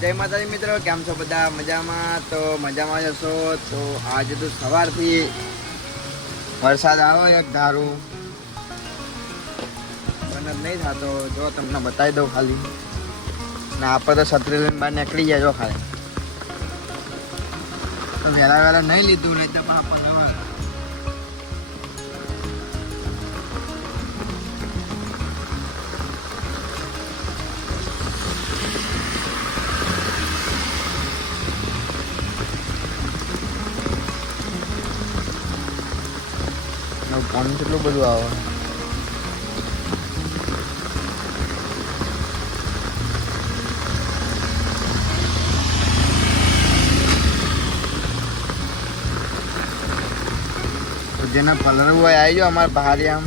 જય માતાજી મિત્રો, કેમ છો બધા? મજામાં? તો મજામાં જશો. તો આજે તો સવારથી વરસાદ આવે એક ધારું પણ નહીં થતો. જો તમને બતાવી દઉં ખાલી. ને આપણે તો છત્રી લઈને બહાર નીકળી જાય. જો ખાલી તો વહેલા વહેલા નહીં લીધું, નહીં તો આપણે પાણી કેટલું બધું આવે. તો જેના કલર હોય આવી જાઓ અમારે બહાર. આમ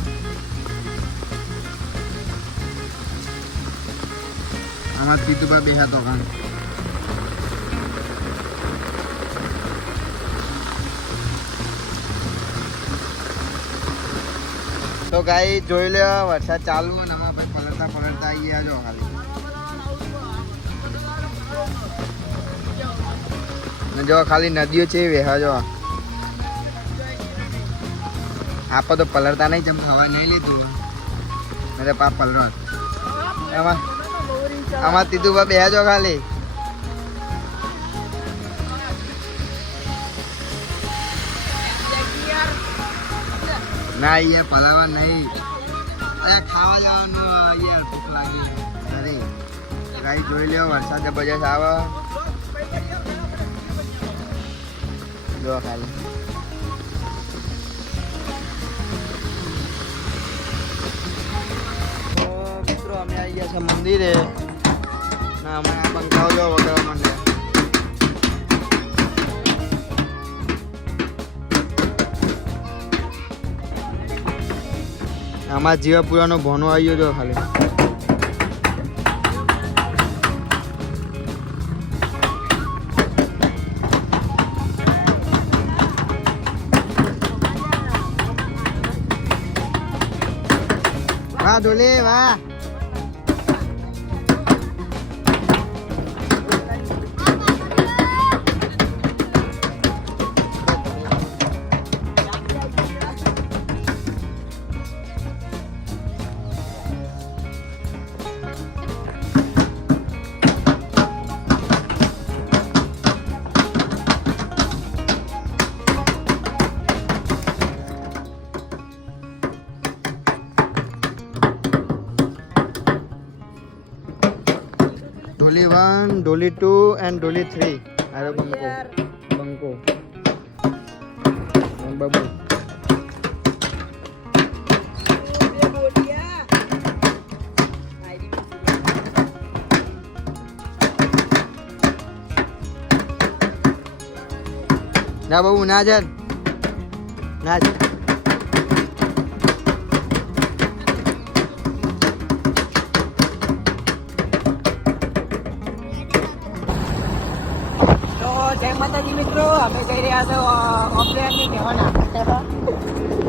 અમારે પીતુભા બેહા તો કામ. તો ગાઈ જોઈ લે, વરસાદ ચાલુ ને આમાં ભાઈ પલટતા આવી ગયા. જો ખાલી જો ખાલી નદીઓ છે વેહા. જો આપણે તો પલટતા નહીં, જેમ ખાવા નહીં લીધું એટલે પાપ પલટ. આમાં તીધું બેહા જો ખાલી. ના યાર પલાવા નહીં, ખાવા જવાનું યાર. ભૂખ લાગી. અરે ગાઈ જોઈ લ્યો, વરસાદ જબરજસ્ત આવે. જો ખાલી તો મિત્રો અમે આવી ગયા છે મંદિરે. ના અમે આ પંખાઓ જો વગાડવા માંડે. આમાં જીવાપુરાનો ભોનો આવ્યો જો ખાલી. વાહ ડોલે વાહ. Dolly 1, Dolly 2 and Dolly 3. Ada bangko. Babu. Nah babu najan. Naj. જય માતાજી મિત્રો, અમે જઈ રહ્યા છો ઓપરેટની કહેવાના.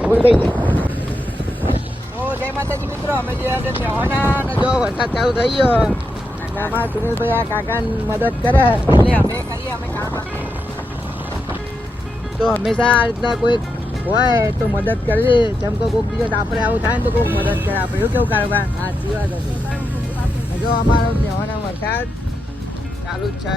ભૂલ થઈ ગઈ. તો જય માતાજી મિત્રો, અમે જઈ રહ્યા છે કહેવાના. અને જો વરસાદ ચાલુ થઈ ગયો એટલે અમારા સુનિલભાઈ આ કાકાની મદદ કરે એટલે અમે કરીએ. અમે કામ તો હંમેશા આ રીતના કોઈ હોય તો મદદ કરીએ. જેમ કે કોઈક દિવસ આપણે આવું થાય ને તો કોઈક મદદ કરે આપણે. એવું કેવું કારોબાર? હા સાચી વાત હતી. જો અમારો કહેવાના વરસાદ ચાલુ જ છે.